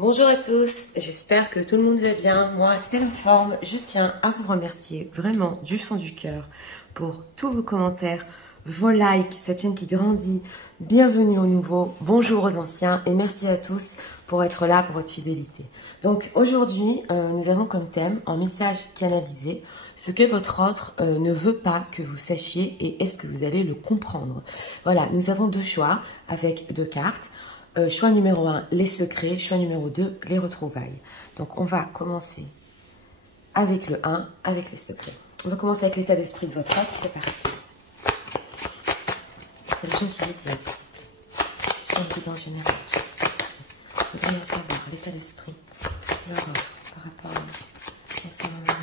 Bonjour à tous, j'espère que tout le monde va bien. Moi, c'est la forme. Je tiens à vous remercier vraiment du fond du cœur pour tous vos commentaires, vos likes, cette chaîne qui grandit. Bienvenue aux nouveaux, bonjour aux anciens et merci à tous pour être là, pour votre fidélité. Donc aujourd'hui, nous avons comme thème, en message canalisé, ce que votre autre ne veut pas que vous sachiez et est-ce que vous allez le comprendre. Voilà, nous avons deux choix avec deux cartes. Choix numéro 1, les secrets. Choix numéro 2, les retrouvailles. Donc, on va commencer avec le 1, avec les secrets. On va commencer avec l'état d'esprit de votre autre. C'est parti. C'est le gens qui décide. Je suis un guide en général. Je voudrais bien savoir l'état d'esprit de leur autre par rapport à ce moment-là.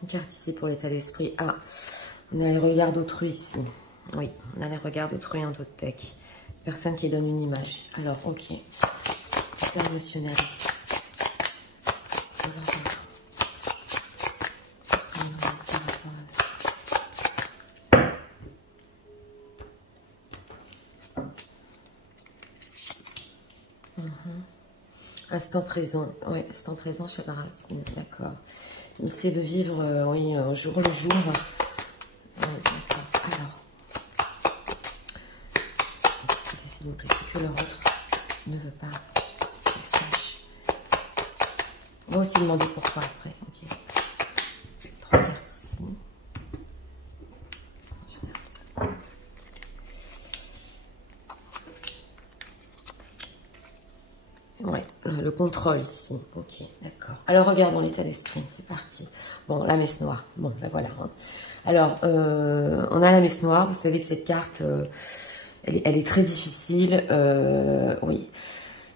Une carte ici pour l'état d'esprit. Ah, on a les regards d'autrui ici. Oui, on a les regards d'autrui en d'autres decks. Personne qui donne une image. Alors, ok. C'est émotionnel. Instant présent. Oui, instant présent, Chakra. D'accord. Il essaie de vivre, oui, jour le jour. D'accord. Alors, s'il vous plaît, c'est que leur autre ne veut pas qu'il sache. On va aussi demander pourquoi après. Ok. 3 cartes ici. Je vais faire ça. Ouais, le contrôle ici. Ok, d'accord. Alors, regardons l'état d'esprit. C'est parti. Bon, la messe noire. Bon, ben voilà. Hein. Alors, on a la messe noire. Vous savez que cette carte, elle est très difficile. Oui.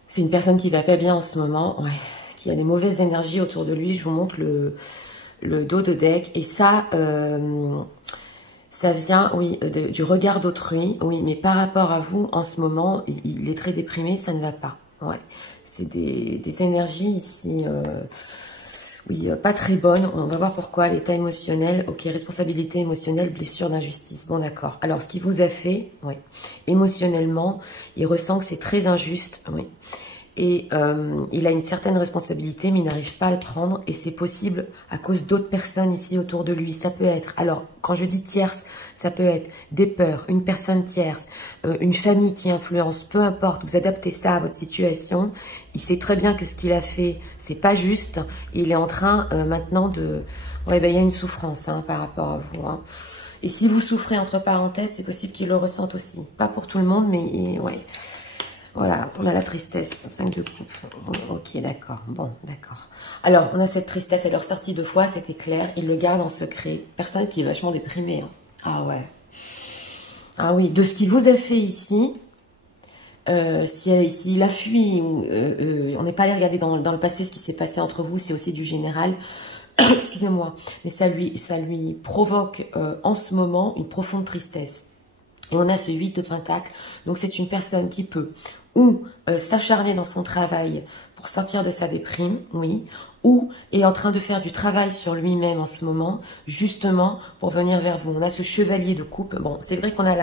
C'est une personne qui va pas bien en ce moment. Ouais. Qui a des mauvaises énergies autour de lui. Je vous montre le dos de deck. Et ça, ça vient, oui, du regard d'autrui. Oui, mais par rapport à vous, en ce moment, il est très déprimé. Ça ne va pas. Ouais. C'est des énergies ici, oui, pas très bonnes. On va voir pourquoi. L'état émotionnel, ok, responsabilité émotionnelle, blessure d'injustice. Bon, d'accord. Alors, ce qu'il vous a fait, oui, émotionnellement, il ressent que c'est très injuste, oui. Et il a une certaine responsabilité, mais il n'arrive pas à le prendre. Et c'est possible à cause d'autres personnes ici autour de lui. Ça peut être, alors, quand je dis tierce, ça peut être des peurs, une personne tierce, une famille qui influence, peu importe. Vous adaptez ça à votre situation. Il sait très bien que ce qu'il a fait, c'est pas juste. Et il est en train maintenant de... Ouais, ben, il y a une souffrance hein, par rapport à vous. Hein. Et si vous souffrez, entre parenthèses, c'est possible qu'il le ressente aussi. Pas pour tout le monde, mais ouais. Voilà, on a la tristesse, 5 de coupe. Ok, d'accord, bon, d'accord. Alors, on a cette tristesse, elle est ressortie 2 fois, c'était clair. Il le garde en secret. Personne qui est vachement déprimé. Hein. Ah ouais. Ah oui, de ce qu'il vous a fait ici, s'il a fui, on n'est pas allé regarder dans le passé ce qui s'est passé entre vous, c'est aussi du général. Excusez-moi, mais ça lui provoque en ce moment une profonde tristesse. Et on a ce 8 de pentacle, donc c'est une personne qui peut ou s'acharner dans son travail pour sortir de sa déprime, oui, ou est en train de faire du travail sur lui-même en ce moment, justement pour venir vers vous. On a ce chevalier de coupe, bon, c'est vrai qu'on a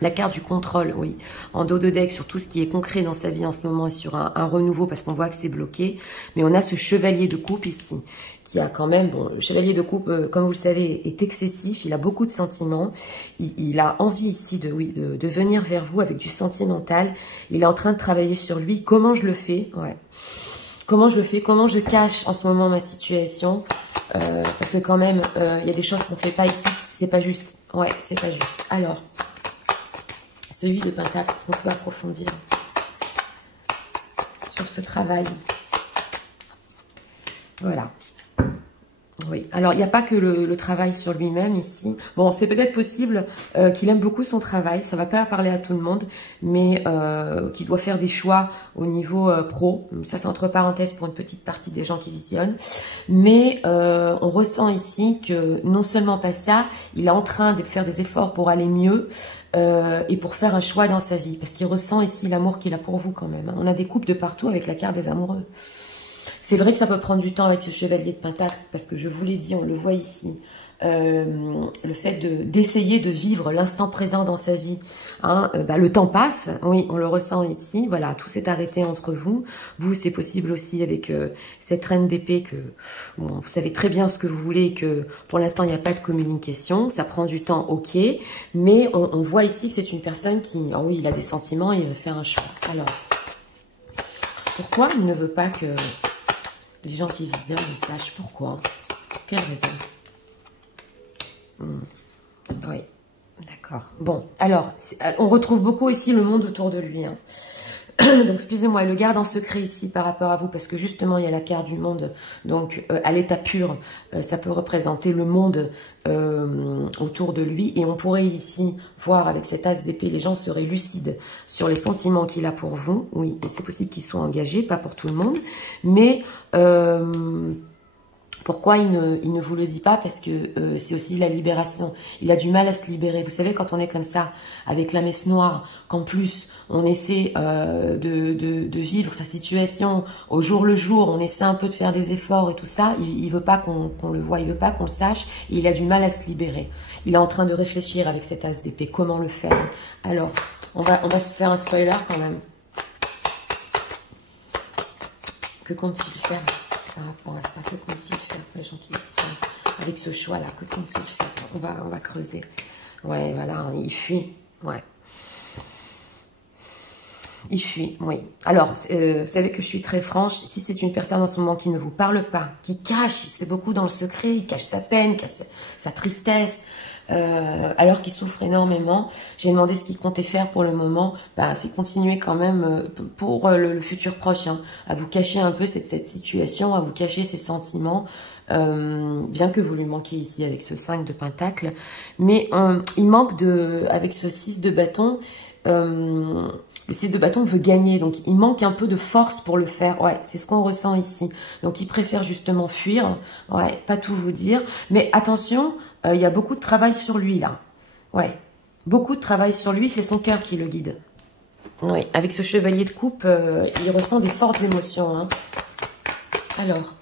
la carte du contrôle, oui, en dos de deck sur tout ce qui est concret dans sa vie en ce moment et sur un renouveau parce qu'on voit que c'est bloqué. Mais on a ce chevalier de coupe ici qui a quand même, bon, le chevalier de coupe, comme vous le savez, est excessif. Il a beaucoup de sentiments. Il a envie ici de venir vers vous avec du sentimental. Il est en train de travailler sur lui. Comment je le fais? Ouais. Comment je le fais? Comment je cache en ce moment ma situation? Parce que quand même, il y a des choses qu'on ne fait pas ici. C'est pas juste. Ouais, c'est pas juste. Alors... celui de pentacle, est-ce qu'on peut approfondir sur ce travail? Voilà. Oui, alors il n'y a pas que le travail sur lui-même ici. Bon, c'est peut-être possible qu'il aime beaucoup son travail, ça ne va pas parler à tout le monde, mais qu'il doit faire des choix au niveau pro. Ça, c'est entre parenthèses pour une petite partie des gens qui visionnent. Mais on ressent ici que non seulement pas ça, il est en train de faire des efforts pour aller mieux et pour faire un choix dans sa vie. Parce qu'il ressent ici l'amour qu'il a pour vous quand même. On a des couples de partout avec la carte des amoureux. C'est vrai que ça peut prendre du temps avec ce chevalier de pentacle, parce que je vous l'ai dit, on le voit ici. le fait d'essayer de vivre l'instant présent dans sa vie. Hein, le temps passe, oui, on le ressent ici. Voilà, tout s'est arrêté entre vous. Vous, c'est possible aussi avec cette reine d'épée que bon, vous savez très bien ce que vous voulez et que pour l'instant, il n'y a pas de communication. Ça prend du temps, ok. Mais on voit ici que c'est une personne qui, oh oui, il a des sentiments et il veut faire un choix. Alors, pourquoi il ne veut pas que les gens qui vivent bien le sachent? Pourquoi? Pour quelle raison? Oui, d'accord. Bon, alors, on retrouve beaucoup ici le monde autour de lui. Hein. Donc, excusez-moi, elle le garde en secret ici par rapport à vous, parce que justement, il y a la carte du monde. Donc, à l'état pur, ça peut représenter le monde autour de lui. Et on pourrait ici voir avec cet as d'épée, les gens seraient lucides sur les sentiments qu'il a pour vous. Oui, et c'est possible qu'ils soient engagés, pas pour tout le monde. Mais... pourquoi il ne vous le dit pas? Parce que c'est aussi la libération. Il a du mal à se libérer. Vous savez, quand on est comme ça, avec la messe noire, qu'en plus, on essaie de vivre sa situation au jour le jour, on essaie un peu de faire des efforts et tout ça, il veut pas qu'on le voie, il veut pas qu'on le sache, et il a du mal à se libérer. Il est en train de réfléchir avec cet as d'épée, comment le faire. Alors, on va se faire un spoiler quand même. Que compte-t-il faire par rapport à ça? Que compte-t-il faire pour les gens qui disent ça? Avec ce choix-là, que compte-t-il faire? On va creuser. Ouais, voilà, il fuit. Ouais. Il fuit, oui. Alors, vous savez que je suis très franche. Si c'est une personne en ce moment qui ne vous parle pas, qui cache, c'est beaucoup dans le secret, il cache sa peine, cache sa tristesse, alors qu'il souffre énormément, j'ai demandé ce qu'il comptait faire pour le moment. C'est continuer quand même pour le futur proche, hein, à vous cacher un peu cette situation, à vous cacher ses sentiments, bien que vous lui manquiez ici avec ce 5 de pentacle. Mais il manque avec ce 6 de bâton, le 6 de bâton veut gagner, donc il manque un peu de force pour le faire. Ouais, c'est ce qu'on ressent ici. Donc il préfère justement fuir. Ouais, pas tout vous dire. Mais attention, il y a beaucoup de travail sur lui là. Ouais, beaucoup de travail sur lui, c'est son cœur qui le guide. Oui, avec ce chevalier de coupe, il ressent des fortes émotions. Hein. Alors.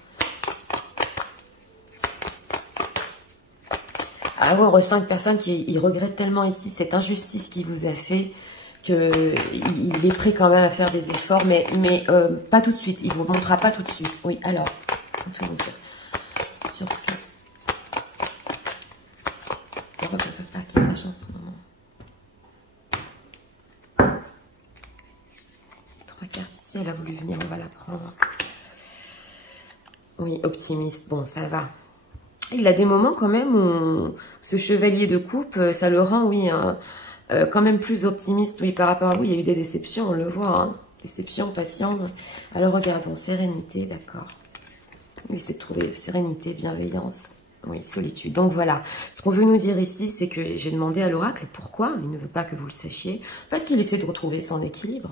Ah ouais, on ressent une personne qui regrette tellement ici cette injustice qu'il vous a fait, qu'il est prêt quand même à faire des efforts, mais pas tout de suite. Il ne vous montrera pas tout de suite. Oui, alors, on peut vous dire sur ce fait. On ne peut pas qu'il sache en ce moment. 3 cartes ici, elle a voulu venir, on va la prendre. Oui, optimiste, bon, ça va. Il a des moments quand même où ce chevalier de coupe, ça le rend, oui, quand même plus optimiste, oui, par rapport à vous. Il y a eu des déceptions, on le voit, hein. Déception, patience. Alors, regardons, sérénité, d'accord. Oui, c'est de trouver sérénité, bienveillance, oui, solitude. Donc, voilà. Ce qu'on veut nous dire ici, c'est que j'ai demandé à l'oracle pourquoi il ne veut pas que vous le sachiez. Parce qu'il essaie de retrouver son équilibre.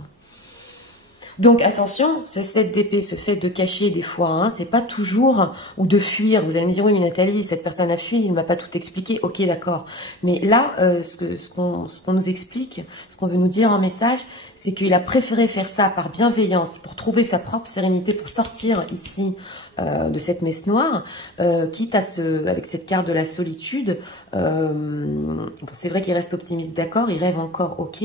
Donc attention, ce 7 d'épée, ce fait de cacher des fois, hein, c'est pas toujours, ou de fuir. Vous allez me dire, oui mais Nathalie, cette personne a fui, il ne m'a pas tout expliqué. Ok, d'accord. Mais là, ce qu'on nous explique, ce qu'on veut nous dire en message, c'est qu'il a préféré faire ça par bienveillance, pour trouver sa propre sérénité, pour sortir ici de cette messe noire, quitte à avec cette carte de la solitude, c'est vrai qu'il reste optimiste, d'accord, il rêve encore, ok,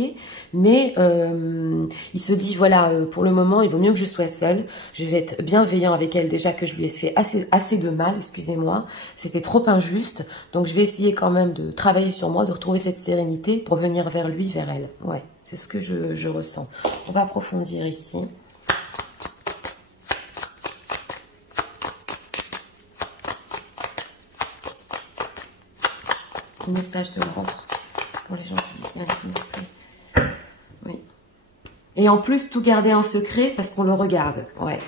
mais il se dit, voilà, pour le moment, il vaut mieux que je sois seule, je vais être bienveillant avec elle, déjà que je lui ai fait assez de mal, excusez-moi, c'était trop injuste, donc je vais essayer quand même de travailler sur moi, de retrouver cette sérénité pour venir vers lui, vers elle, ouais, c'est ce que je ressens. On va approfondir ici. Message de l'ordre pour les gens qui viennent, s'il vous plaît. Oui. Et en plus, tout garder en secret parce qu'on le regarde. Ouais.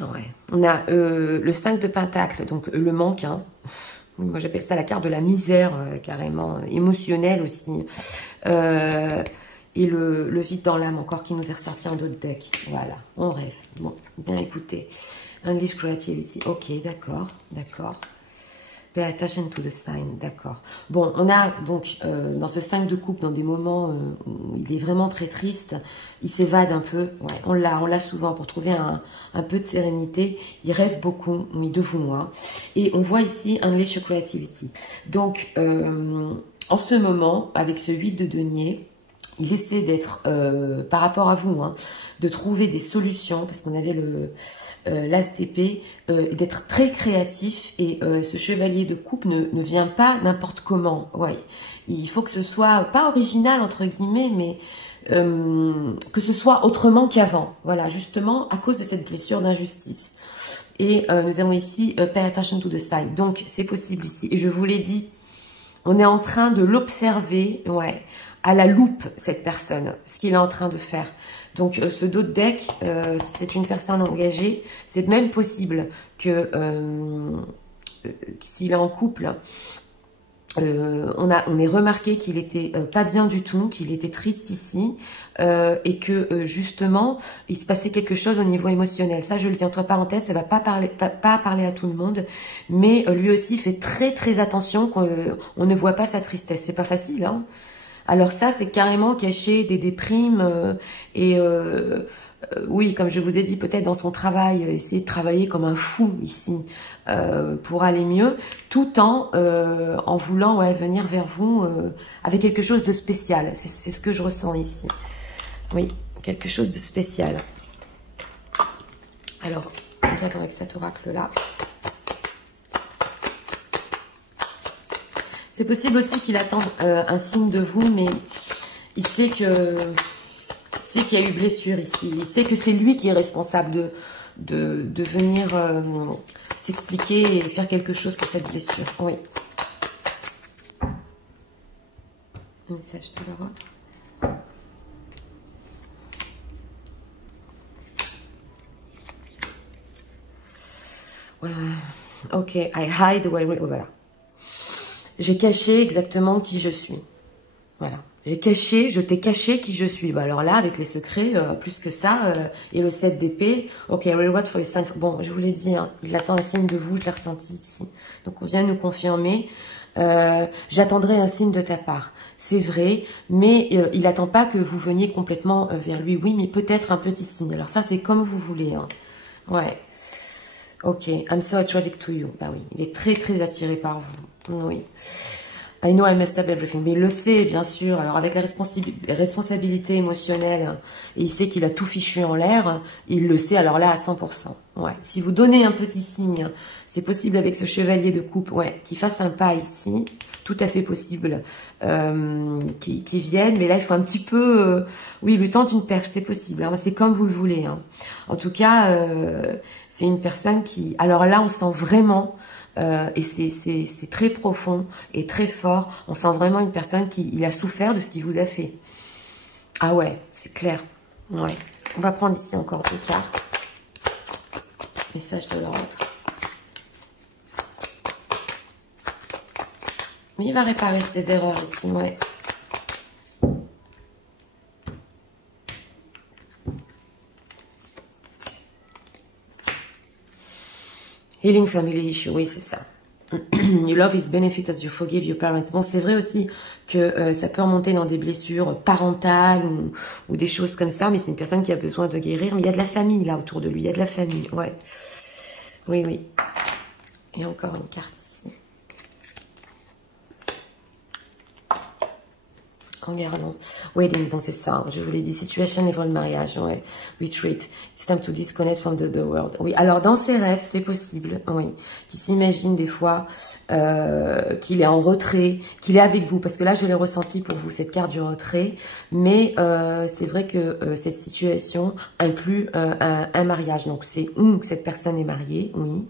Ouais. On a le 5 de pentacle, donc le manque. Hein. Moi, j'appelle ça la carte de la misère, carrément, émotionnelle aussi. Et le vide dans l'âme, encore, qui nous est ressorti en d'autres decks. Voilà, on rêve. Bon, bien écoutez. English Creativity, ok, d'accord, d'accord. Pay attention to the sign, d'accord. Bon, on a donc dans ce 5 de coupe, dans des moments où il est vraiment très triste, il s'évade un peu. Ouais, on l'a souvent pour trouver un peu de sérénité. Il rêve beaucoup, oui, de vous, moi. Et on voit ici Unleash your creativity. Donc, en ce moment, avec ce 8 de denier, il essaie d'être, par rapport à vous, hein, de trouver des solutions, parce qu'on avait l'as d'épée, d'être très créatif, et ce chevalier de coupe ne vient pas n'importe comment. Ouais. Il faut que ce soit, pas original, entre guillemets, mais que ce soit autrement qu'avant. Voilà, justement, à cause de cette blessure d'injustice. Et nous avons ici Pay attention to the side. Donc, c'est possible ici. Et je vous l'ai dit, on est en train de l'observer, ouais, à la loupe, cette personne, ce qu'il est en train de faire. Donc, ce dos de deck, si c'est une personne engagée, c'est même possible que s'il est en couple, on ait remarqué qu'il était pas bien du tout, qu'il était triste ici, et que justement, il se passait quelque chose au niveau émotionnel. Ça, je le dis entre parenthèses, ça va pas parler à tout le monde, mais lui aussi fait très très attention qu'on ne voit pas sa tristesse. C'est pas facile, hein. Alors ça, c'est carrément cacher des déprimes oui, comme je vous ai dit, peut-être dans son travail, essayer de travailler comme un fou ici pour aller mieux, tout en voulant venir vers vous avec quelque chose de spécial. C'est ce que je ressens ici. Oui, quelque chose de spécial. Alors, on va attendre avec cet oracle-là. C'est possible aussi qu'il attende un signe de vous, mais il sait qu'il y a eu blessure ici. Il sait que c'est lui qui est responsable de venir s'expliquer et faire quelque chose pour cette blessure. Oui. Un message de la vôtre. Ok, I hide where we... Voilà. J'ai caché exactement qui je suis. Voilà. J'ai caché, je t'ai caché qui je suis. Bah alors là, avec les secrets, plus que ça, et le 7 d'épée. Ok, reward for your sign. Bon, je vous l'ai dit, hein, il attend un signe de vous, je l'ai ressenti ici. Donc on vient nous confirmer. J'attendrai un signe de ta part. C'est vrai, mais il n'attend pas que vous veniez complètement vers lui. Oui, mais peut-être un petit signe. Alors ça, c'est comme vous voulez. Hein. Ouais. Ok, I'm so attracted to you. Bah oui, il est très très attiré par vous. Oui. I know I messed up everything. Mais il le sait, bien sûr. Alors, avec la responsabilité émotionnelle, et il sait qu'il a tout fichu en l'air, il le sait, alors là, à 100%. Ouais. Si vous donnez un petit signe, c'est possible avec ce chevalier de coupe, ouais, qu'il fasse un pas ici. Tout à fait possible qu'il vienne. Mais là, il faut un petit peu... oui, lui tente une perche, c'est possible. Hein, c'est comme vous le voulez. Hein. En tout cas, c'est une personne qui... Alors là, on sent vraiment... et c'est très profond et très fort. On sent vraiment une personne qui a souffert de ce qu'il vous a fait. Ah ouais, c'est clair. Ouais. On va prendre ici encore 2 cartes. Message de l'ordre. Mais il va réparer ses erreurs ici, ouais. Healing family issue, oui, c'est ça. You love his benefits as you forgive your parents. Bon, c'est vrai aussi que ça peut remonter dans des blessures parentales ou des choses comme ça, mais c'est une personne qui a besoin de guérir. Mais il y a de la famille là autour de lui, il y a de la famille, ouais. Oui, oui. Et encore une carte ici. Regardons. Wedding, donc c'est ça. Je vous l'ai dit. Situation avant le mariage. Ouais. Retreat. It's time to disconnect from the world. Oui. Alors, dans ses rêves, c'est possible. Oui. Qu'il s'imagine des fois qu'il est en retrait, qu'il est avec vous. Parce que là, je l'ai ressenti pour vous, cette carte du retrait. Mais c'est vrai que cette situation inclut un mariage. Donc, c'est ou que cette personne est mariée, oui.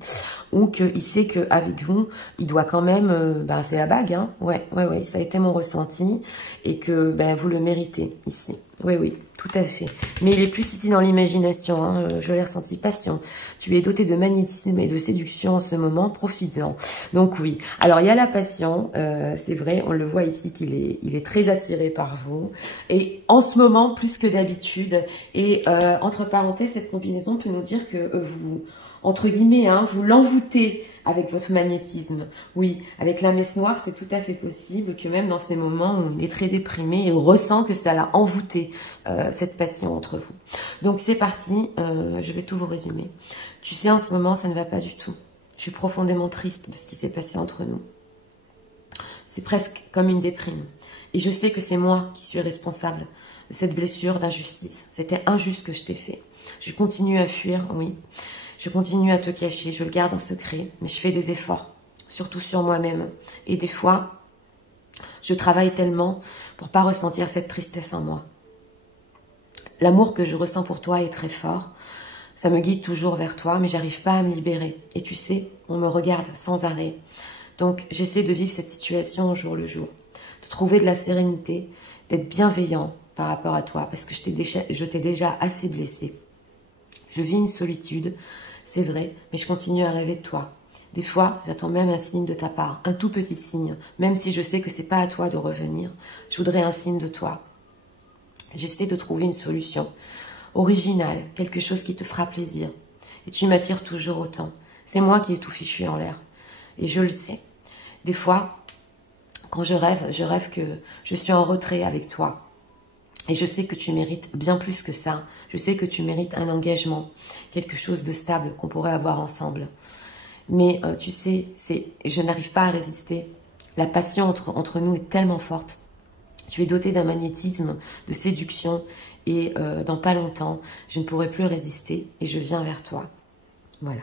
Ou qu'il sait qu'avec vous, il doit quand même... bah, c'est la bague, hein. Ouais, ouais, ouais. Ça a été mon ressenti. Et que ben, vous le méritez ici. Oui, oui, tout à fait. Mais il est plus ici dans l'imagination. Hein. Je l'ai ressenti patient. Tu es doté de magnétisme et de séduction en ce moment. Profites-en. Donc oui. Alors, il y a la passion. C'est vrai, on le voit ici qu'il est très attiré par vous. Et en ce moment, plus que d'habitude. Et entre parenthèses, cette combinaison peut nous dire que vous, entre guillemets, hein, vous l'envoûtez avec votre magnétisme. Oui, avec la messe noire, c'est tout à fait possible que même dans ces moments où il est très déprimé, il ressent que ça l'a envoûté, cette passion entre vous. Donc c'est parti, je vais tout vous résumer. Tu sais, en ce moment, ça ne va pas du tout. Je suis profondément triste de ce qui s'est passé entre nous. C'est presque comme une déprime. Et je sais que c'est moi qui suis responsable de cette blessure d'injustice. C'était injuste que je t'ai fait. Je continue à fuir, oui. Je continue à te cacher, je le garde en secret. Mais je fais des efforts, surtout sur moi-même. Et des fois, je travaille tellement pour pas ressentir cette tristesse en moi. L'amour que je ressens pour toi est très fort. Ça me guide toujours vers toi, mais j'arrive pas à me libérer. Et tu sais, on me regarde sans arrêt. Donc, j'essaie de vivre cette situation au jour le jour. De trouver de la sérénité, d'être bienveillant par rapport à toi, parce que je t'ai déjà assez blessé. Je vis une solitude, c'est vrai, mais je continue à rêver de toi. Des fois, j'attends même un signe de ta part, un tout petit signe, même si je sais que c'est pas à toi de revenir. Je voudrais un signe de toi. J'essaie de trouver une solution originale, quelque chose qui te fera plaisir. Et tu m'attires toujours autant. C'est moi qui ai tout fichu en l'air. Et je le sais. Des fois, quand je rêve que je suis en retrait avec toi. Et je sais que tu mérites bien plus que ça. Je sais que tu mérites un engagement, quelque chose de stable qu'on pourrait avoir ensemble. Mais tu sais, je n'arrive pas à résister. La passion entre nous est tellement forte. Tu es doté d'un magnétisme, de séduction. Et dans pas longtemps, je ne pourrai plus résister et je viens vers toi. Voilà.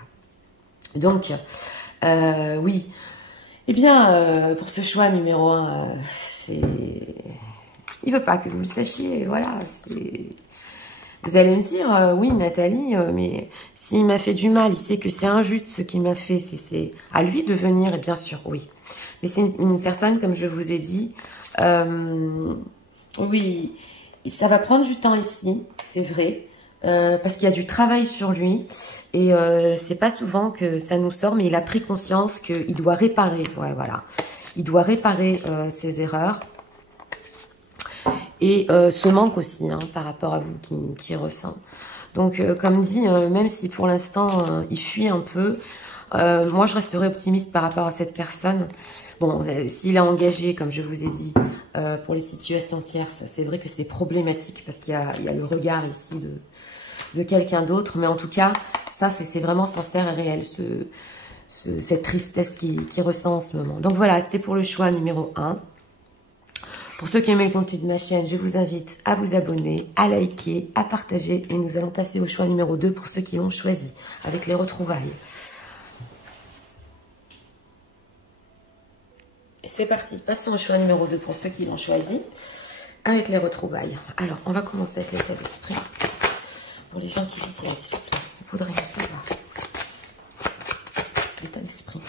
Donc, oui. Eh bien, pour ce choix numéro 1, c'est... Il veut pas que vous le sachiez, voilà. Vous allez me dire, oui Nathalie, mais s'il m'a fait du mal, il sait que c'est injuste ce qu'il m'a fait, c'est à lui de venir, et bien sûr, oui. Mais c'est une personne, comme je vous ai dit, oui, ça va prendre du temps ici, c'est vrai, parce qu'il y a du travail sur lui, et c'est pas souvent que ça nous sort, mais il a pris conscience qu'il doit réparer, ouais, voilà. Il doit réparer ses erreurs. Et ce manque aussi, hein, par rapport à vous qui ressent. Donc, comme dit, même si pour l'instant, il fuit un peu, moi, je resterai optimiste par rapport à cette personne. Bon, s'il est engagé, comme je vous ai dit, pour les situations tierces, c'est vrai que c'est problématique parce qu'il y a le regard ici de quelqu'un d'autre. Mais en tout cas, ça, c'est vraiment sincère et réel, cette tristesse qu'il ressent en ce moment. Donc voilà, c'était pour le choix numéro 1. Pour ceux qui aiment le contenu de ma chaîne, je vous invite à vous abonner, à liker, à partager. Et nous allons passer au choix numéro 2 pour ceux qui l'ont choisi, avec les retrouvailles. Et c'est parti, passons au choix numéro 2 pour ceux qui l'ont choisi, avec les retrouvailles. Alors, on va commencer avec l'état d'esprit. Pour les gens qui vivent là, s'il vous plaît, il faudrait le savoir. L'état d'esprit.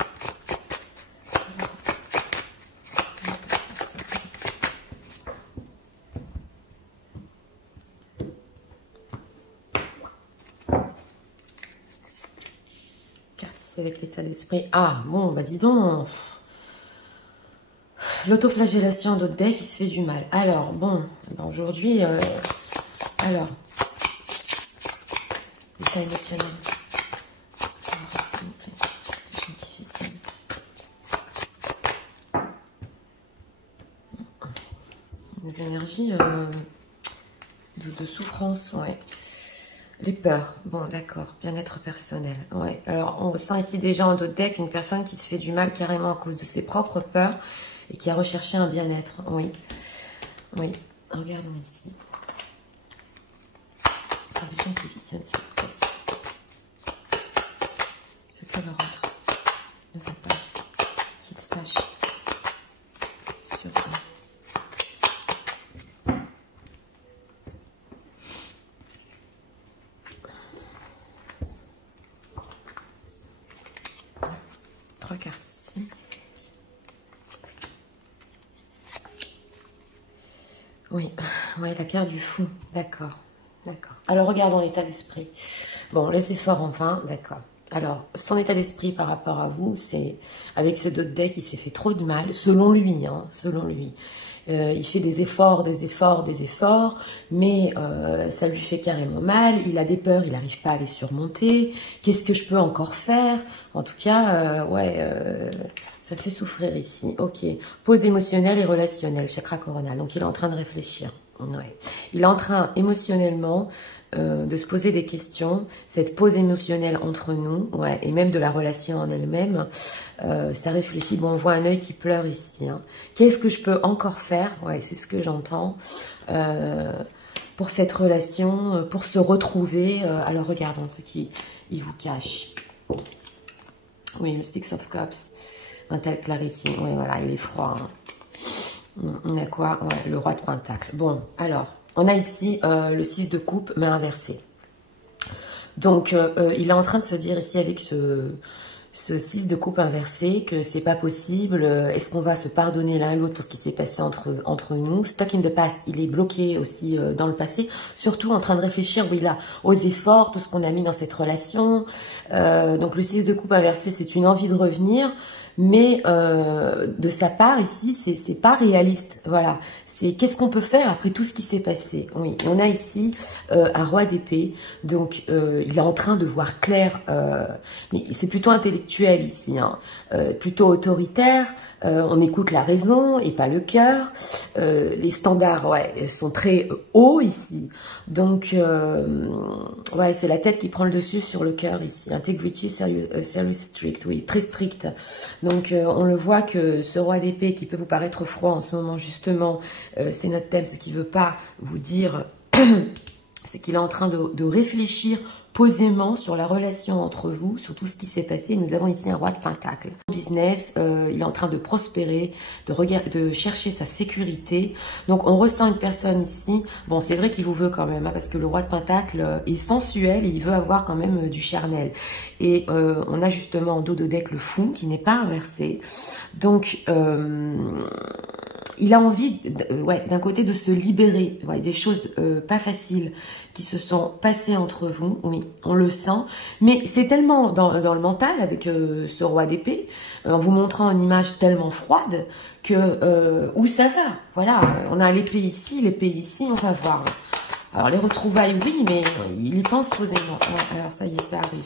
Avec l'état d'esprit. Ah, bon, bah dis donc. L'autoflagellation d'autres decks qui se fait du mal. Alors, bon, ben aujourd'hui, alors, l'état émotionnel. Alors, s'il vous plaît, les gens qui vivent des énergies de souffrance, ouais. Les peurs, bon d'accord, bien-être personnel. Ouais. Alors on ressent ici déjà en d'autres decks une personne qui se fait du mal carrément à cause de ses propres peurs et qui a recherché un bien-être. Oui, oui. Regardons ici. Alors, les gens qui visionnent, s'il vous plaît. Ce que leur autre ne veut pas qu'ils sachent sur eux. 3 cartes ici. Oui, ouais, la carte du fou. D'accord, d'accord. Alors, regardons l'état d'esprit. Bon, les efforts en vain, d'accord. Alors, son état d'esprit par rapport à vous, c'est, avec ce dos de deck, il s'est fait trop de mal, selon lui, hein, selon lui. Il fait des efforts, mais ça lui fait carrément mal. Il a des peurs, il n'arrive pas à les surmonter. Qu'est-ce que je peux encore faire? En tout cas, ça te fait souffrir ici. Ok. Pause émotionnelle et relationnelle, chakra coronal. Donc, il est en train de réfléchir. Ouais. Il est en train, émotionnellement, de se poser des questions. Cette pause émotionnelle entre nous, ouais, et même de la relation en elle-même, ça réfléchit. Bon, on voit un œil qui pleure ici. Hein. Qu'est-ce que je peux encore faire? Ouais, c'est ce que j'entends. Pour cette relation, pour se retrouver. Alors, regardons ce qui il vous cache. Oui, le Six of Cups. Mental Clarity. Oui, voilà, il est froid. Hein. On a quoi? Ouais, le roi de Pentacle. Bon, alors, on a ici le 6 de coupe, mais inversé. Donc, il est en train de se dire ici avec ce 6 de coupe inversé que c'est pas possible. Est-ce qu'on va se pardonner l'un l'autre pour ce qui s'est passé entre nous? Stuck in the past, il est bloqué aussi dans le passé. Surtout en train de réfléchir, oui, là, aux efforts, tout ce qu'on a mis dans cette relation. Donc, le 6 de coupe inversé, c'est une envie de revenir. Mais de sa part ici, c'est pas réaliste. Voilà, c'est qu'est-ce qu'on peut faire après tout ce qui s'est passé. Oui, on a ici un roi d'épée, donc il est en train de voir clair, mais c'est plutôt intellectuel ici, hein, plutôt autoritaire. On écoute la raison et pas le cœur. Les standards, ouais, sont très hauts ici. Donc, ouais, c'est la tête qui prend le dessus sur le cœur ici. Integrity, serious strict, oui, très strict. Donc, on le voit que ce roi d'épée qui peut vous paraître froid en ce moment, justement, c'est notre thème. Ce qui ne veut pas vous dire, c'est qu'il est en train de réfléchir posément sur la relation entre vous, sur tout ce qui s'est passé. Nous avons ici un roi de pentacle. Business, il est en train de prospérer, de chercher sa sécurité. Donc, on ressent une personne ici. Bon, c'est vrai qu'il vous veut quand même, hein, parce que le roi de pentacle est sensuel et il veut avoir quand même du charnel. Et on a justement en dos de deck le fou qui n'est pas inversé. Donc, il a envie, ouais, d'un côté de se libérer, ouais, des choses pas faciles qui se sont passées entre vous, oui, on le sent, mais c'est tellement dans le mental avec ce roi d'épée, en vous montrant une image tellement froide que où ça va, voilà, on a l'épée ici, on va voir. Alors les retrouvailles, oui, mais il y pense posément. Ouais, alors ça y est, ça arrive.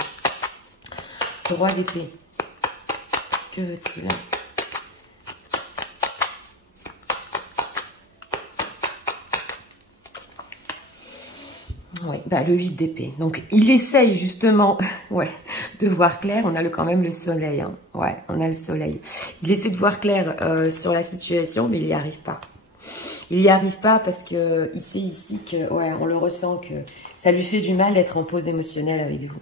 Ce roi d'épée, que veut-il ? Oui, bah le 8 d'épée. Donc, il essaye justement, ouais, de voir clair. On a quand même le soleil, hein. Ouais, on a le soleil. Il essaie de voir clair sur la situation, mais il n'y arrive pas. Il n'y arrive pas parce que il sait ici que, ouais, on le ressent que ça lui fait du mal d'être en pause émotionnelle avec vous.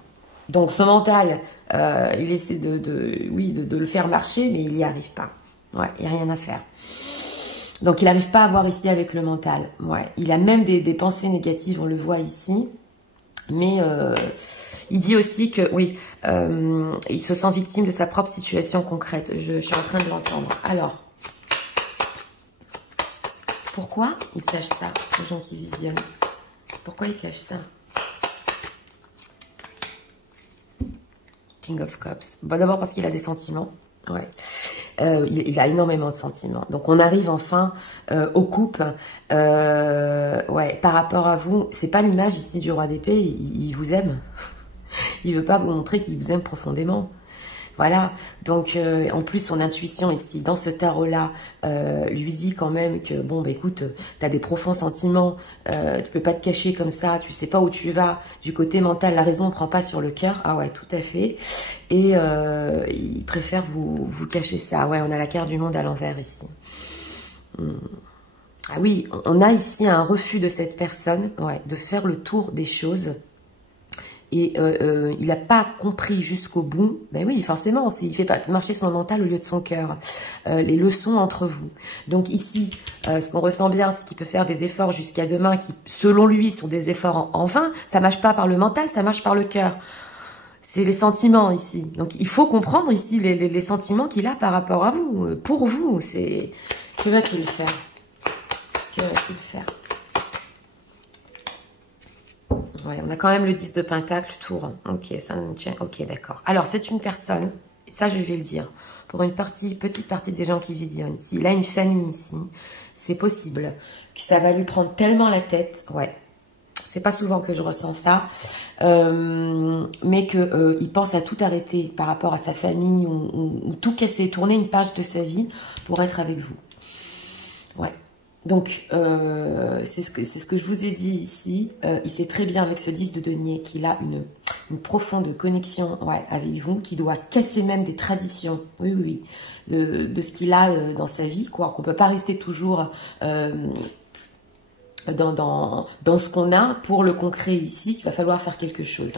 Donc, son mental, il essaie de le faire marcher, mais il n'y arrive pas. Ouais, il n'y a rien à faire. Donc, il n'arrive pas à voir ici avec le mental. Ouais, il a même des pensées négatives, on le voit ici. Mais il dit aussi que, oui, il se sent victime de sa propre situation concrète. Je suis en train de l'entendre. Alors, pourquoi il cache ça aux gens qui visionnent? Pourquoi il cache ça? King of Cups. Bon, d'abord parce qu'il a des sentiments. Ouais. Il a énormément de sentiments. Donc, on arrive enfin aux coupes. Ouais, par rapport à vous, c'est pas l'image ici du roi d'épée. Il vous aime. Il veut pas vous montrer qu'il vous aime profondément. Voilà. Donc, en plus, son intuition ici, dans ce tarot-là, lui dit quand même que, bon, bah, écoute, tu as des profonds sentiments, tu peux pas te cacher comme ça, tu sais pas où tu vas. Du côté mental, la raison ne prend pas sur le cœur. Ah ouais, tout à fait. Et il préfère vous cacher ça. Ouais, on a la carte du monde à l'envers ici. Ah oui, on a ici un refus de cette personne, ouais, de faire le tour des choses. Et il n'a pas compris jusqu'au bout. Ben oui, forcément, il fait pas marcher son mental au lieu de son cœur. Les leçons entre vous. Donc ici, ce qu'on ressent bien, c'est qu'il peut faire des efforts jusqu'à demain qui, selon lui, sont des efforts en vain. Ça marche pas par le mental, ça marche par le cœur. C'est les sentiments ici. Donc il faut comprendre ici les sentiments qu'il a par rapport à vous. Pour vous, c'est... Que va-t-il faire? Que va-t-il faire? Ouais, on a quand même le 10 de Pentacle, tour. Ok, ça nous tient. Ok, d'accord. Alors, c'est une personne, et ça je vais le dire, pour une petite partie des gens qui visionnent. S'il a une famille ici, c'est possible que ça va lui prendre tellement la tête. Ouais, c'est pas souvent que je ressens ça. Mais que il pense à tout arrêter par rapport à sa famille ou tout casser, tourner une page de sa vie pour être avec vous. Ouais. Donc, c'est ce que je vous ai dit ici. Il sait très bien avec ce 10 de denier qu'il a une profonde connexion, ouais, avec vous, qui doit casser même des traditions, oui, oui, de ce qu'il a dans sa vie, quoi. Qu'on peut pas rester toujours dans ce qu'on a pour le concret ici. Il va falloir faire quelque chose,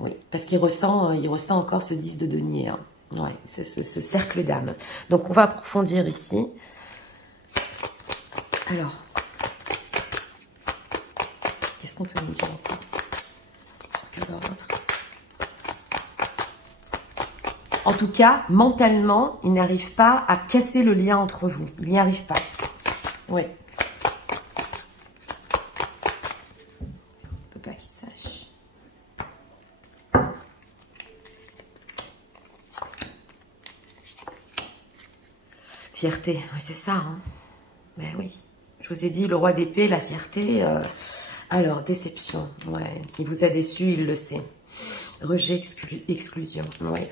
oui, parce qu'il ressent encore ce 10 de denier, hein. Ouais, c'est ce cercle d'âme. Donc, on va approfondir ici. Alors, qu'est-ce qu'on peut nous dire encore sur quel autre? En tout cas, mentalement, il n'arrive pas à casser le lien entre vous. Il n'y arrive pas. Oui. On ne peut pas qu'il sache. Fierté, oui, c'est ça, hein. Mais oui. Je vous ai dit, le roi d'épée, la fierté. Alors, déception. Ouais. Il vous a déçu, il le sait. Rejet, exclusion. Ouais.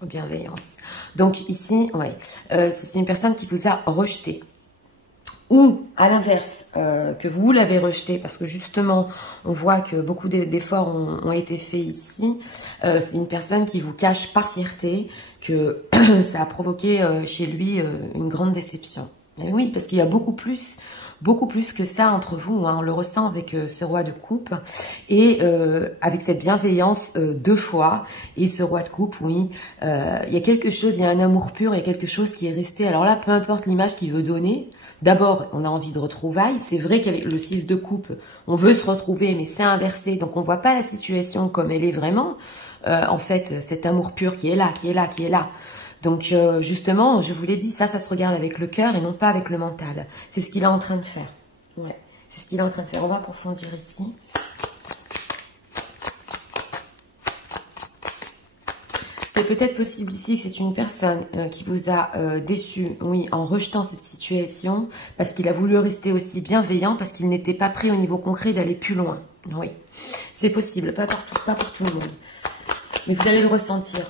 Bienveillance. Donc, ici, ouais. C'est une personne qui vous a rejeté. Ou, à l'inverse, que vous l'avez rejeté. Parce que justement, on voit que beaucoup d'efforts ont été faits ici. C'est une personne qui vous cache par fierté que ça a provoqué chez lui une grande déception. Et oui, parce qu'il y a beaucoup plus que ça entre vous, hein. On le ressent avec ce roi de coupe et avec cette bienveillance deux fois. Et ce roi de coupe, oui, il y a quelque chose, il y a un amour pur, il y a quelque chose qui est resté. Alors là, peu importe l'image qu'il veut donner, d'abord, on a envie de retrouvailles. C'est vrai qu'avec le 6 de coupe, on veut se retrouver, mais c'est inversé. Donc, on voit pas la situation comme elle est vraiment. En fait, cet amour pur qui est là, qui est là, qui est là. Donc, justement, je vous l'ai dit, ça se regarde avec le cœur et non pas avec le mental. C'est ce qu'il est en train de faire. Ouais, c'est ce qu'il est en train de faire. On va approfondir ici. C'est peut-être possible ici que c'est une personne qui vous a déçu, oui, en rejetant cette situation, parce qu'il a voulu rester aussi bienveillant, parce qu'il n'était pas prêt au niveau concret d'aller plus loin. Oui, c'est possible, pas pour tout le monde. Mais vous allez le ressentir.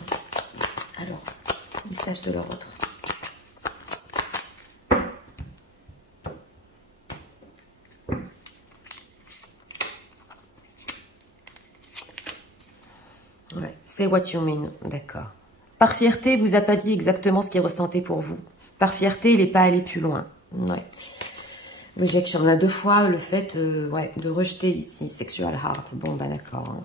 Alors, message de leur autre. Ouais, c'est what you mean, d'accord. Par fierté, il vous a pas dit exactement ce qu'il ressentait pour vous. Par fierté, il n'est pas allé plus loin. Ouais. Rejection, on a deux fois le fait ouais, de rejeter ici, sexual heart. Bon, bah d'accord. Hein.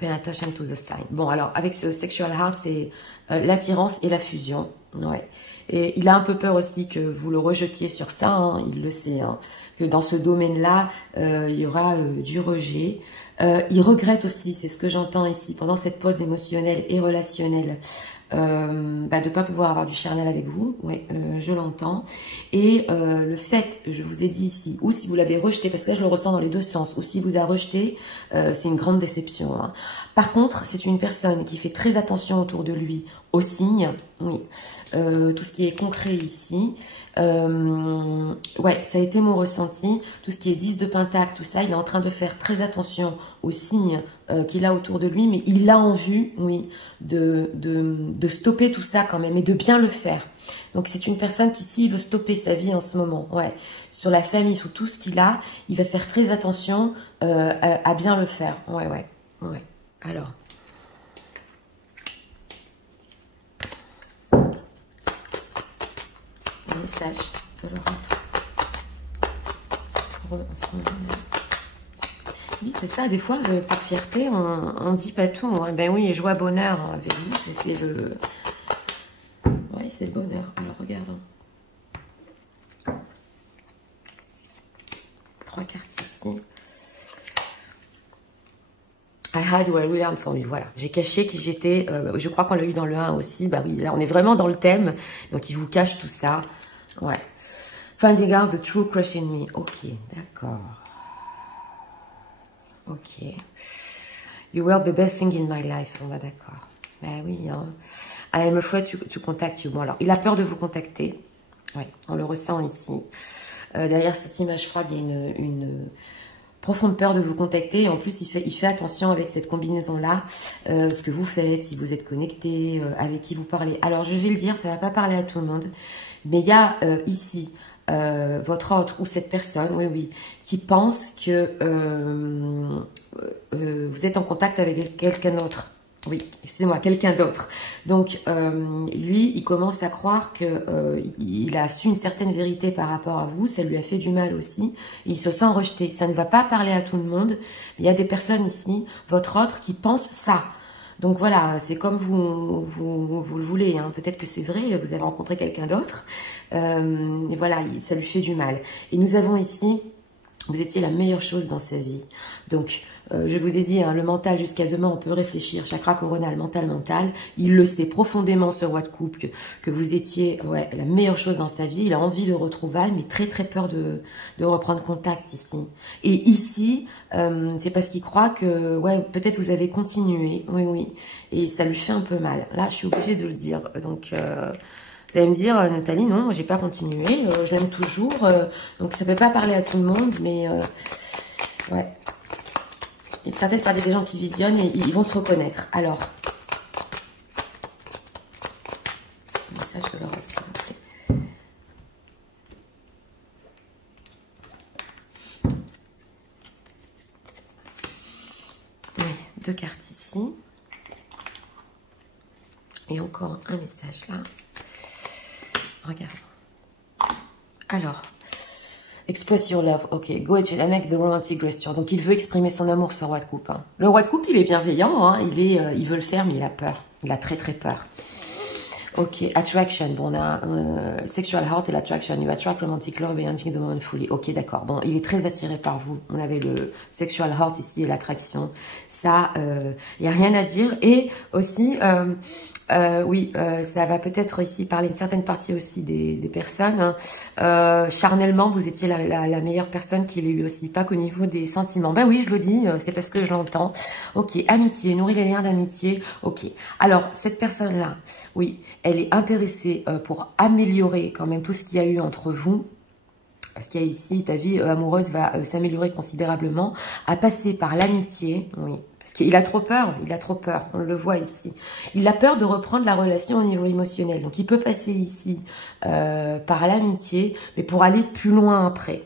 Pay attention to the sign. Bon, alors, avec ce sexual heart, c'est l'attirance et la fusion. Ouais. Et il a un peu peur aussi que vous le rejetiez sur ça, hein, il le sait, hein, que dans ce domaine-là, il y aura du rejet. Il regrette aussi, c'est ce que j'entends ici, pendant cette pause émotionnelle et relationnelle, bah, de ne pas pouvoir avoir du charnel avec vous, ouais, je l'entends. Et le fait, je vous ai dit ici, ou si vous l'avez rejeté, parce que là je le ressens dans les deux sens, ou si vous a rejeté, c'est une grande déception. Hein. Par contre, c'est une personne qui fait très attention autour de lui aux signes, oui, tout ce qui est concret ici. Ouais, ça a été mon ressenti. Tout ce qui est 10 de pentacle, tout ça, il est en train de faire très attention aux signes qu'il a autour de lui, mais il a en vue, oui, de stopper tout ça quand même et de bien le faire. Donc c'est une personne qui, s'il veut stopper sa vie en ce moment, ouais, sur la famille, sur tout ce qu'il a, il va faire très attention à bien le faire. Ouais, ouais, ouais. Alors. Message de leur autre. Oui, c'est ça, des fois, par fierté, on dit pas tout. Hein. Ben oui, joie, bonheur, hein, avec vous, c'est le... Oui, c'est le bonheur. Alors, regardons. 3 cartes ici. I hide what we learned from you. Voilà, j'ai caché qui j'étais. Je crois qu'on l'a eu dans le 1 aussi. Bah oui, là, on est vraiment dans le thème. Donc, il vous cache tout ça. Ouais. Finding out the true crush in me. Ok, d'accord. Ok. You were the best thing in my life. On va d'accord. Ben oui, hein. I am afraid to contact you. Bon, alors, il a peur de vous contacter. Oui, on le ressent ici. Derrière cette image froide, il y a une profonde peur de vous contacter. Et en plus, il fait attention avec cette combinaison-là, ce que vous faites, si vous êtes connecté, avec qui vous parlez. Alors, je vais le dire, ça ne va pas parler à tout le monde. Mais il y a ici votre autre ou cette personne, oui, qui pense que vous êtes en contact avec quelqu'un d'autre. Oui, excusez-moi, quelqu'un d'autre. Donc, lui, il commence à croire que il a su une certaine vérité par rapport à vous. Ça lui a fait du mal aussi. Il se sent rejeté. Ça ne va pas parler à tout le monde. Il y a des personnes ici, votre autre, qui pensent ça. Donc voilà, c'est comme vous le voulez. Hein. Peut-être que c'est vrai, vous avez rencontré quelqu'un d'autre. Et voilà, ça lui fait du mal. Et nous avons ici, vous étiez la meilleure chose dans sa vie. Donc, je vous ai dit, hein, le mental jusqu'à demain, on peut réfléchir, chakra coronal, mental. Il le sait profondément, ce roi de coupe, que vous étiez la meilleure chose dans sa vie. Il a envie de retrouvailles, mais très peur de reprendre contact ici. Et ici, c'est parce qu'il croit que, peut-être vous avez continué, oui, et ça lui fait un peu mal. Là, je suis obligée de le dire. Donc, vous allez me dire, Nathalie, non, j'ai pas continué, je l'aime toujours. Donc, ça peut pas parler à tout le monde, mais ouais. Et certaines parties des gens qui visionnent et ils vont se reconnaître. Alors, message de l'oreille, s'il vous plaît. Oui, 2 cartes ici. Et encore un message là. Regarde. Alors, express your love. Ok, go and make the romantic gesture. Donc, il veut exprimer son amour, ce roi de coupe. Hein. Le roi de coupe, il est bienveillant. Hein. Il veut le faire, mais il a peur. Il a très peur. Ok, attraction. Bon, on a sexual heart et l'attraction. You attract romantic love and enjoy the moment fully. Ok, d'accord. Bon, il est très attiré par vous. On avait le sexual heart ici et l'attraction. Ça, il n'y a rien à dire. Et aussi, oui, ça va peut-être ici parler une certaine partie aussi des personnes. Hein. Charnellement, vous étiez la meilleure personne qu'il ait eu aussi, pas qu'au niveau des sentiments. Ben oui, je le dis, c'est parce que je l'entends. Ok, amitié, nourrir les liens d'amitié. Ok, alors cette personne-là, oui, elle est intéressée pour améliorer quand même tout ce qu'il y a eu entre vous. Parce qu'il y a ici, ta vie amoureuse va s'améliorer considérablement, à passer par l'amitié, oui. Parce qu'il a trop peur, on le voit ici. Il a peur de reprendre la relation au niveau émotionnel. Donc, il peut passer ici par l'amitié, mais pour aller plus loin après.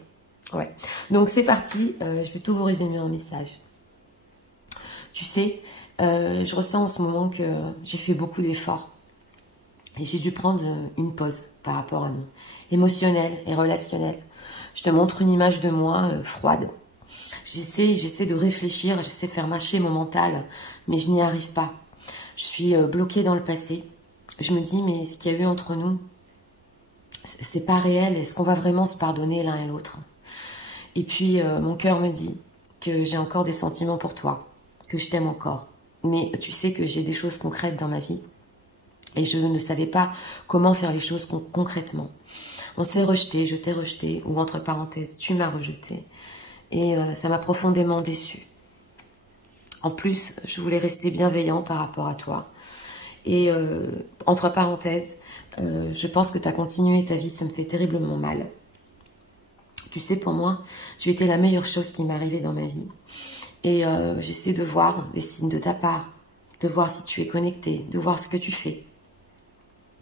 Ouais. Donc, c'est parti. Je vais tout vous résumer en message. Tu sais, je ressens en ce moment que j'ai fait beaucoup d'efforts. Et j'ai dû prendre une pause par rapport à nous. Émotionnelle et relationnelle. Je te montre une image de moi froide. J'essaie de réfléchir, j'essaie de faire marcher mon mental, mais je n'y arrive pas. Je suis bloquée dans le passé. Je me dis, mais ce qu'il y a eu entre nous, c'est pas réel. Est-ce qu'on va vraiment se pardonner l'un et l'autre? Et puis, mon cœur me dit que j'ai encore des sentiments pour toi, que je t'aime encore. Mais tu sais que j'ai des choses concrètes dans ma vie. Et je ne savais pas comment faire les choses concrètement. On s'est rejeté, je t'ai rejeté, ou entre parenthèses, tu m'as rejeté. Et ça m'a profondément déçue. En plus, je voulais rester bienveillant par rapport à toi. Et entre parenthèses, je pense que tu as continué ta vie, ça me fait terriblement mal. Tu sais, pour moi, tu étais la meilleure chose qui m'est arrivée dans ma vie. Et j'essaie de voir des signes de ta part, de voir si tu es connecté, de voir ce que tu fais.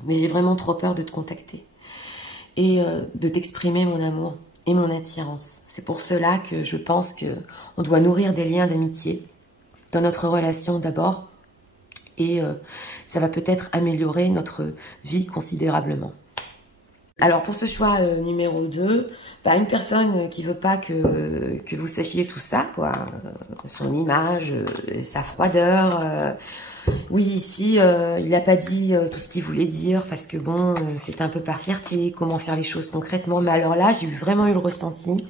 Mais j'ai vraiment trop peur de te contacter et de t'exprimer mon amour et mon attirance. C'est pour cela que je pense qu'on doit nourrir des liens d'amitié dans notre relation d'abord et ça va peut-être améliorer notre vie considérablement. Alors pour ce choix numéro 2, bah, une personne qui veut pas que vous sachiez tout ça, quoi, son image, sa froideur. Oui, ici, il n'a pas dit tout ce qu'il voulait dire parce que bon, c'était un peu par fierté, comment faire les choses concrètement. Mais alors là, j'ai vraiment eu le ressenti,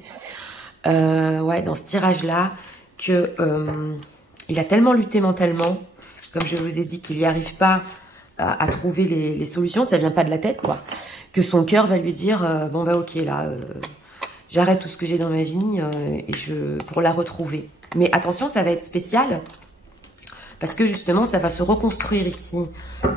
dans ce tirage-là, que il a tellement lutté mentalement, comme je vous ai dit, qu'il n'y arrive pas à trouver les solutions, ça vient pas de la tête, quoi, que son cœur va lui dire, bon bah ok, là, j'arrête tout ce que j'ai dans ma vie pour la retrouver. Mais attention, ça va être spécial. Parce que justement, ça va se reconstruire ici,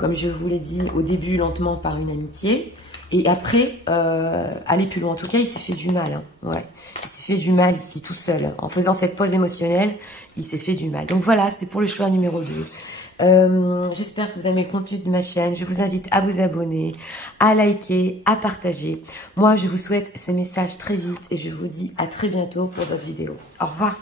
comme je vous l'ai dit au début, lentement par une amitié. Et après, aller plus loin. En tout cas, il s'est fait du mal. Hein. Ouais. Il s'est fait du mal ici, tout seul. En faisant cette pause émotionnelle, il s'est fait du mal. Donc voilà, c'était pour le choix numéro 2. J'espère que vous aimez le contenu de ma chaîne. Je vous invite à vous abonner, à liker, à partager. Moi, je vous souhaite ces messages très vite et je vous dis à très bientôt pour d'autres vidéos. Au revoir.